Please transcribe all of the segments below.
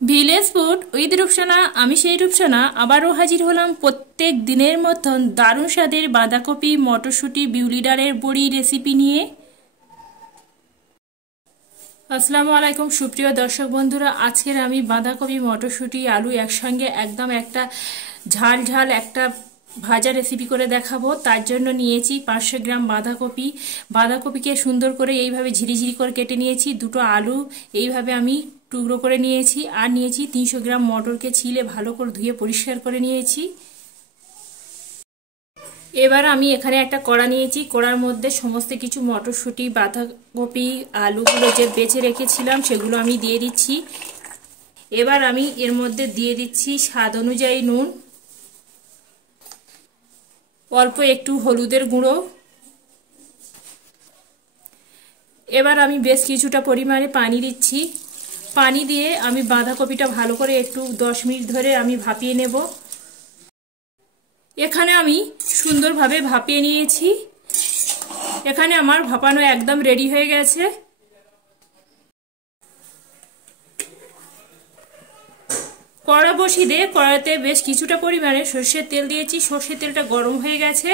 Village food with Rupsana. আমি সেই রূপসানা আবারও হাজির হলাম প্রত্যেক দিনের মতন দারুণ স্বাদের বাঁধাকপি মটরশুঁটি বিউলি ডালের বড়ি রেসিপি নিয়ে। আসসালামু আলাইকুম সুপ্রিয় দর্শক বন্ধুরা, আজকের আমি বাঁধাকপি মটরশুঁটি আলু একসঙ্গে একদম একটা ঝাল ঝাল একটা ভাজা রেসিপি করে দেখাবো। তার জন্য নিয়েছি 500 গ্রাম বাঁধাকপি। বাঁধাকপিকে সুন্দর করে এইভাবে ঝিরিঝিরি করে কেটে নিয়েছি। দুটো আলু এইভাবে আমি টুকরো করে নিয়েছি। আর নিয়েছি 300 গ্রাম মটরকে ছিলে ভালো করে ধুয়ে পরিষ্কার করে নিয়েছি। এবার আমি এখানে একটা কড়া নিয়েছি। কড়ার মধ্যে সমস্ত কিছু মটরশুঁটি বাঁধাকপি আলুগুলো যে বেছে রেখেছিলাম সেগুলো আমি দিয়ে দিচ্ছি। এবার আমি এর মধ্যে দিয়ে দিচ্ছি স্বাদ অনুযায়ী নুন, অল্প একটু হলুদের গুঁড়ো। এবার আমি বেশ কিছুটা পরিমাণে পানি দিচ্ছি। পানি দিয়ে আমি বাঁধাকপিটা ভালো করে একটু 10 মিনিট ধরে আমি ভাপিয়ে নেব। এখানে আমি সুন্দরভাবে ভাপিয়ে নিয়েছি। এখানে আমার ভাপানো একদম রেডি হয়ে গেছে। কড়া বসিয়ে দিয়ে কড়াতে বেশ কিছুটা পরিমাণে সর্ষের তেল দিয়েছি। সর্ষের তেলটা গরম হয়ে গেছে।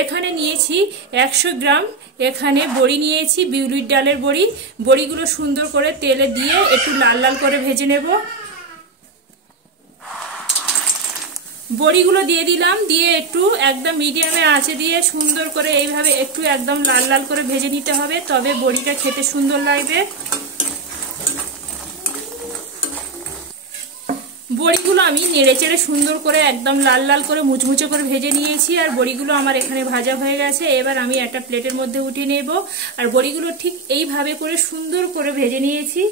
এখানে নিয়েছি 100 গ্রাম এখানে বড়ি নিয়েছি, বিউলির ডালের বড়ি। বড়িগুলো সুন্দর করে তেলে দিয়ে একটু লাল লাল করে ভেজে নেব। বড়িগুলো দিয়ে দিলাম, দিয়ে একটু একদম মিডিয়ামে আঁচে দিয়ে সুন্দর করে এইভাবে একটু একদম লাল লাল করে ভেজে নিতে হবে, তবে বড়িটা খেতে সুন্দর লাগবে। বড়িগুলো আমি নেড়ে চেড়ে সুন্দর করে একদম লাল লাল করে মুচমুচে করে ভেজে নিয়েছি। আর বড়িগুলো আমার এখানে ভাজা হয়ে গেছে। এবার আমি একটা প্লেটের মধ্যে উঠিয়ে নেব। আর বড়িগুলো ঠিক এইভাবে করে সুন্দর করে ভেজে নিয়েছি।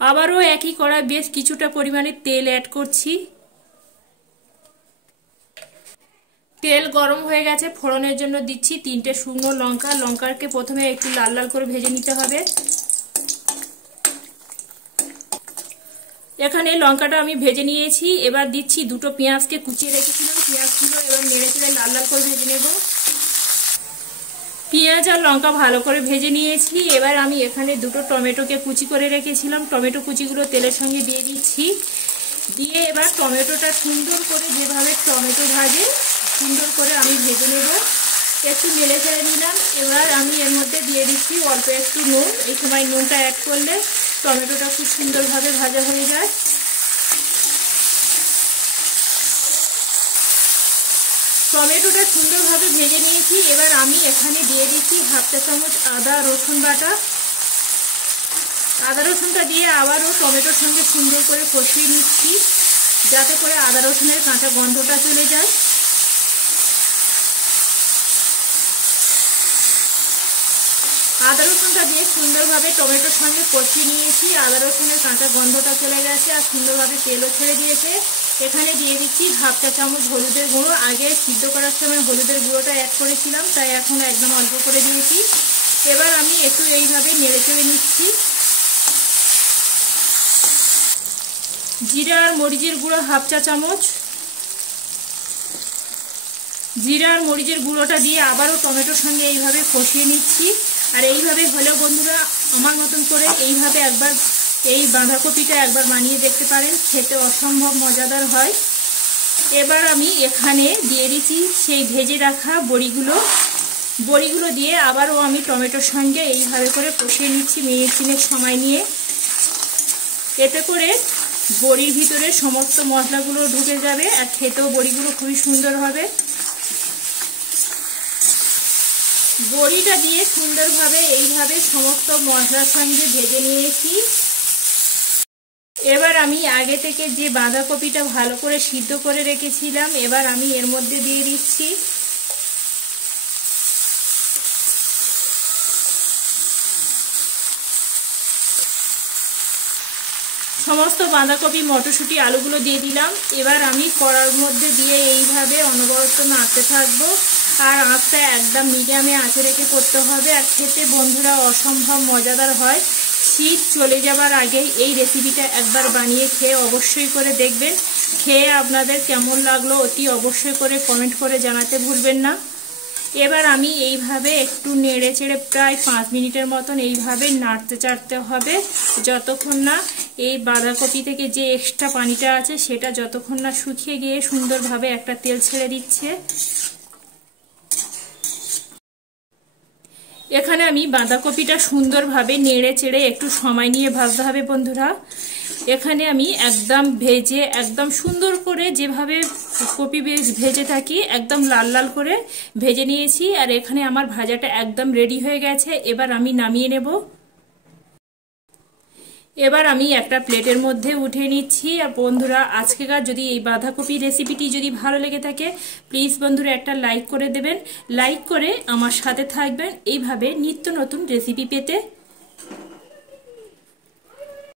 আবারও একই কড়ায় বেশ কিছুটা পরিমাণে তেল অ্যাড করছি। তেল গরম হয়ে গেছে। ফোড়নের জন্য দিচ্ছি 3টে শুকনো লঙ্কা। লঙ্কাকে প্রথমে একটু লাল লাল করে ভেজে নিতে হবে। এখানে লঙ্কাটা আমি ভেজে নিয়েছি। এবার দিচ্ছি দুটো পেঁয়াজকে কুচিয়ে রেখেছিলাম। পেঁয়াজগুলো এবার নেড়ে চেড়ে লাল লাল করে ভেজে নেব। পেঁয়াজ আর লঙ্কা ভালো করে ভেজে নিয়েছি। এবার আমি এখানে দুটো টমেটোকে কুচি করে রেখেছিলাম। টমেটো কুচিগুলো তেলের সঙ্গে দিয়ে দিচ্ছি। দিয়ে এবার টমেটোটা সুন্দর করে যেভাবে টমেটো ভাজে সুন্দর করে আমি ভেজে নেব। একটু নেড়ে চেড়ে নিলাম। এবার আমি এর মধ্যে দিয়ে দিচ্ছি অল্প একটু নুন। এই সময় নুনটা অ্যাড করলে টমেটোটা খুব সুন্দরভাবে ভাজা হয়ে যায়। টমেটোটা সুন্দরভাবে ভেজে নিয়েছি। এবার আমি এখানে দিয়ে দিচ্ছি 1/2 চা চামচ আদা রসুন বাটা। আদা রসুনটা দিয়ে আবারও টমেটোর সঙ্গে সুন্দর করে কষিয়ে নিচ্ছি, যাতে করে আদা রসুনের কাঁচা গন্ধটা চলে যায়। আদা রসুনটা দিয়ে সুন্দরভাবে টমেটোর সঙ্গে কষিয়ে নিয়েছি। আদা রসুনের কাঁচা গন্ধটা চলে গেছে আর সুন্দরভাবে তেলও ছেড়ে দিয়েছে। এখানে দিয়ে দিচ্ছি 1/2 চা চামচ হলুদের গুঁড়ো। আগে সিদ্ধ করার সময় হলুদের গুঁড়োটা অ্যাড করেছিলাম, তাই এখন একদম অল্প করে দিয়েছি। এবার আমি একটু এইভাবে নেড়ে চেড়ে নিচ্ছি। জিরা আর মরিচের গুঁড়ো 1/2 চা চামচ। জিরা আর মরিচের গুঁড়োটা দিয়ে আবারও টমেটোর সঙ্গে এইভাবে কষিয়ে নিচ্ছি। আর এইভাবে হলেও বন্ধুরা আমার মতন করে এইভাবে একবার এই বাঁধাকপিটা একবার বানিয়ে দেখতে পারেন, খেতে অসম্ভব মজাদার হয়। এবার আমি এখানে দিয়ে দিচ্ছি সেই ভেজে রাখা বড়িগুলো দিয়ে আবারও আমি টমেটোর সঙ্গে এইভাবে করে কষিয়ে নিচ্ছি মিনিট 3 সময় নিয়ে। এতে করে বড়ির ভিতরে সমস্ত মশলাগুলো ঢুকে যাবে আর খেতেও বড়িগুলো খুবই সুন্দর হবে। বড়িটা দিয়ে সুন্দরভাবে এইভাবে সমস্ত মশলার সঙ্গে ভেজে নিয়েছি। এবার আমি আগে থেকে যে বাঁধাকপিটা ভালো করে সিদ্ধ করে রেখেছিলাম, এবার আমি এর মধ্যে দিয়ে দিচ্ছি। সমস্ত বাঁধাকপি মটরশুঁটি আলুগুলো দিয়ে দিলাম। এবার আমি কড়ার মধ্যে দিয়ে এইভাবে অনবরত নাড়তে থাকবো। আর আঁচটা একদম মিডিয়ামে আঁচে রেখে করতে হবে। আর খেতে বন্ধুরা অসম্ভব মজাদার হয়। শীত চলে যাবার আগেই এই রেসিপিটা একবার বানিয়ে খেয়ে অবশ্যই করে দেখবেন। খেয়ে আপনাদের কেমন লাগলো অতি অবশ্যই করে কমেন্ট করে জানাতে ভুলবেন না। এবার আমি এইভাবে একটু নেড়ে চেড়ে প্রায় 5 মিনিটের মতন এইভাবে নাড়তে চাড়তে হবে, যতক্ষণ না এই বাঁধাকপি থেকে যে এক্সট্রা পানিটা আছে সেটা যতক্ষণ না শুকিয়ে গিয়ে সুন্দরভাবে একটা তেল ছেড়ে দিচ্ছে। এখানে আমি বাঁধাকপিটা সুন্দরভাবে নেড়ে চেড়ে একটু সময় নিয়ে ভাজতে হবে বন্ধুরা। এখানে আমি একদম ভেজে একদম সুন্দর করে যেভাবে কপি ভেজে থাকি একদম লাল লাল করে ভেজে নিয়েছি। আর এখানে আমার ভাজাটা একদম রেডি হয়ে গেছে। এবার আমি নামিয়ে নেব। এবার আমি একটা প্লেটের মধ্যে উঠিয়ে নিচ্ছি। আর বন্ধুরা আজকেকার যদি এই বাঁধাকপি রেসিপিটি যদি ভালো লেগে থাকে প্লিজ বন্ধুরা একটা লাইক করে দেবেন। লাইক করে আমার সাথে থাকবেন এইভাবে নিত্য নতুন রেসিপি পেতে।